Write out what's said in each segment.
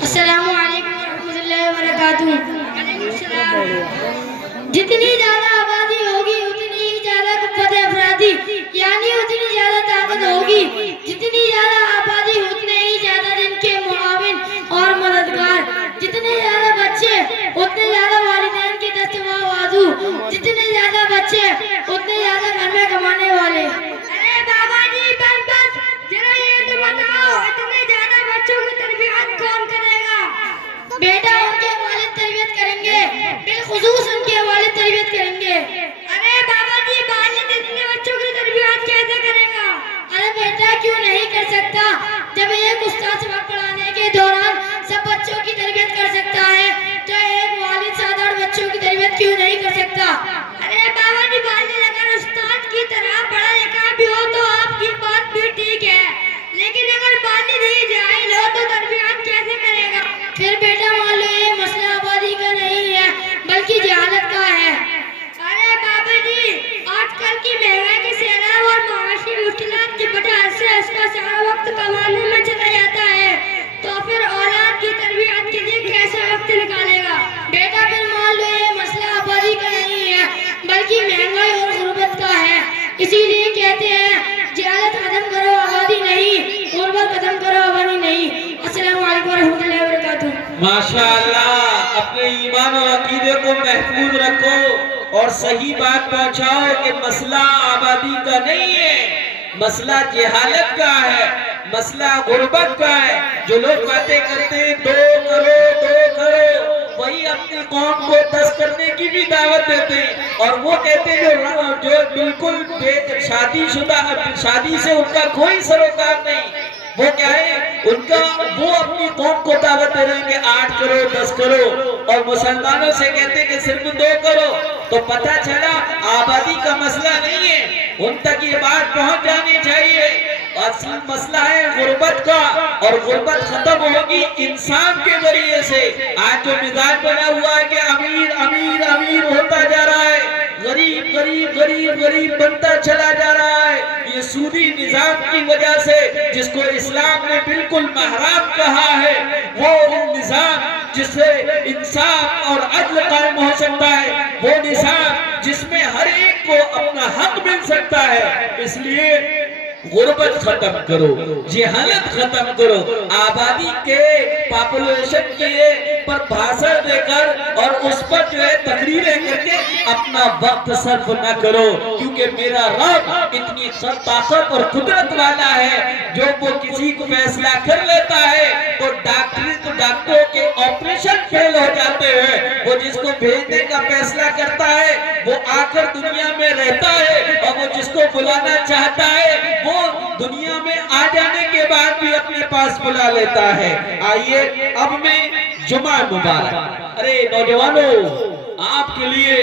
السلام علیکم ورحمۃ اللہ وبرکاتہ۔ جتنی زیادہ آبادی ہوگی اتنی ہی زیادہ قوت افرادی یعنی اتنی زیادہ طاقت ہوگی۔ جتنی زیادہ آبادی اتنے ہی زیادہ دن کے معاون اور مددگار۔ جتنے زیادہ بچے اتنے زیادہ والدین کے دست بازو۔ جتنے زیادہ بچے اتنے زیادہ گھر میں کمانے والے۔ ارے بابا جی بس ذرا یہ تو بتاؤ اتنے زیادہ بچوں کی تربیت کون کرے گا؟ بیٹا ان کے والد تربیت کریں گے، بالخصوص ان کے والد تربیت کریں گے۔ ارے بابا جی والد اتنے بچوں کی تربیت کیسے کرے گا؟ ارے بیٹا کیوں نہیں کر سکتا؟ جب ایک استاد سبق پڑھانے کے دوران سب بچوں کی تربیت کر سکتا ہے تو ایک والد سادہ بچوں کی تربیت کیوں نہیں کر سکتا؟ ارے بابا جی والد اگر استاد کی طرح پڑھا لکھا بھی ہو تو آپ کی بات بھی ٹھیک ہے، لیکن اگر والد ہی جاہل ہو تو تربیت کیسے کرے گا؟ پھر بیٹا مان لو یہ مسئلہ آبادی کا نہیں ہے بلکہ جہالت کا ہے۔ ارے بابا جی آج کل کی مہنگائی کے سیلاب اور معاشی مشکلات کی وجہ سے اس کا سارا وقت کمانے میں چلا جاتا ہے، تو پھر اولاد کی تربیت کے لیے کیسے وقت نکالے گا؟ بیٹا پھر مان لو یہ مسئلہ آبادی کا نہیں ہے بلکہ مہنگائی اور غربت کا ہے۔ اسی لیے کہتے ہیں جہالت ختم کرو آبادی نہیں، غربت ختم کرو آبادی نہیں۔ السلام علیکم ورحمۃ اللہ وبرکاتہ۔ ماشاءاللہ، اپنے ایمان و عقیدے کو محفوظ رکھو اور صحیح بات پہنچاؤ کہ مسئلہ آبادی کا نہیں ہے، مسئلہ جہالت کا ہے، مسئلہ غربت کا ہے۔ جو لوگ باتیں کرتے ہیں دو کرو وہی اپنی قوم کو 10 کرنے کی بھی دعوت دیتے ہیں، اور وہ کہتے ہیں جو بالکل شادی شدہ شادی سے ان کا کوئی سروکار نہیں، وہ کیا ہے وہ اپنی قوم کو دعوت دے رہے ہیں کہ 8 کرو 10 کرو، اور مسلمانوں سے کہتے ہیں کہ صرف 2 کرو۔ تو پتہ چلا آبادی کا مسئلہ نہیں ہے، ان تک یہ بات پہنچ جانی چاہیے۔ اصل مسئلہ ہے غربت کا، اور غربت ختم ہوگی انسان کے ذریعے سے۔ آج جو مزاج بنا ہوا ہے کہ امیر امیر امیر ہوتا جا رہا ہے، غریب غریب غریب غریب بنتا چلا جا رہا ہے، یہ سودی نظام کی وجہ سے، جس کو اسلام نے بالکل محرام کہا ہے، وہ نظام جس سے انصاف اور عدل قائم ہو سکتا ہے، وہ نظام جس میں ہر ایک کو اپنا حق مل سکتا ہے۔ اس لیے غربت ختم کرو، جہالت ختم کرو، آبادی کے پاپولیشن کے پر بھاشن دے کر اور اس پر جو ہے تقریریں کر کے اپنا وقت صرف نہ کرو، کیونکہ میرا رب اتنی طاقت اور قدرت والا ہے، جو وہ کسی کو فیصلہ کر لیتا ہے تو ڈاکٹروں کے آپریشن فیل ہو جاتے ہیں، وہ جس کو بھیجنے کا فیصلہ کرتا ہے وہ آ کر دنیا میں رہتا ہے، اور وہ جس کو بلانا چاہتا ہے وہ دنیا میں آ جانے کے بعد بھی اپنے پاس بلا لیتا ہے۔ آئیے اب میں جمعہ مبارک، ارے نوجوانوں آپ کے لیے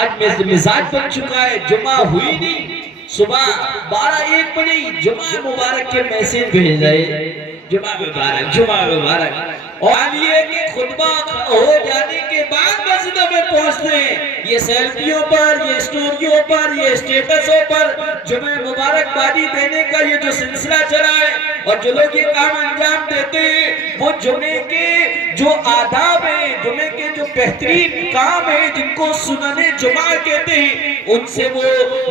آج مزاج بن چکا ہے، جمعہ ہوئی نہیں، صبح 12-1 بجے جمعہ مبارک کے میسیج بھیج رہے، جمعہ مبارک جمعہ مبارک، اور یہ کہ خطبہ ہو جانے کے بعد مسجدوں میں پہنچتے ہیں، یہ سیلفیوں پر، یہ سٹوریوں پر، یہ سٹیٹسوں پر جمعہ مبارک بادی دینے کا یہ جو سلسلہ چلا ہے، اور جو لوگ یہ کام انجام دیتے ہیں وہ جمعے کے جو آداب ہیں، جمعے کے جو بہترین کام ہیں جن کو سنن جمعہ کہتے ہیں، ان سے وہ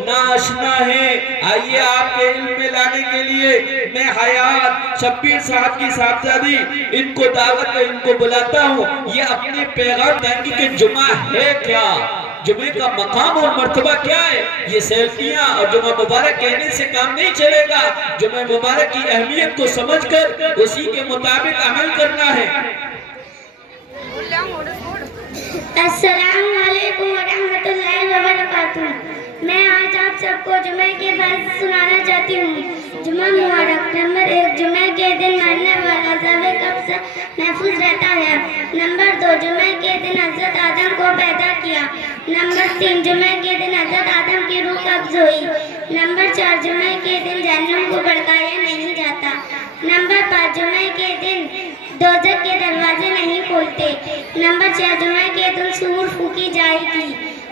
ناشنا ہیں۔ آئیے آپ کے علم میں لانے کے لیے میں حیات شبیر صاحب کی صاحبزادی ان کو دعوت میں ان کو بلاتا ہوں، یہ اپنے پیغام دیں گی کہ جمعہ ہے کیا، جمعے کا مقام اور مرتبہ کیا ہے۔ یہ سیلفیاں اور جمعہ مبارک کہنے سے کام نہیں چلے گا، جمعہ مبارک کی اہمیت کو سمجھ کر اسی کے مطابق عمل کرنا ہے۔ السلام علیکم ورحمۃ اللہ وبرکاتہ۔ میں آج آپ سب کو جمعے کے بعد سنانا چاہتی ہوں۔ جمعہ مبارک۔ نمبر 1، جمعے کے دن مرنے والا ذوق قبض محفوظ رہتا ہے۔ نمبر 2، جمعے کے دن حضرت آدم کو پیدا کیا۔ نمبر 3، جمعے کے دن حضرت آدم کی روح قبض ہوئی۔ نمبر 4، جمعے کے دن جہنم کو بھڑکایا نہیں جاتا۔ نمبر 5، جمعے کے دن دوزخ کے دروازے نہیں کھولتے۔ نمبر 6، جمعے کے دن سور پھونکی جائے گی۔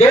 2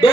2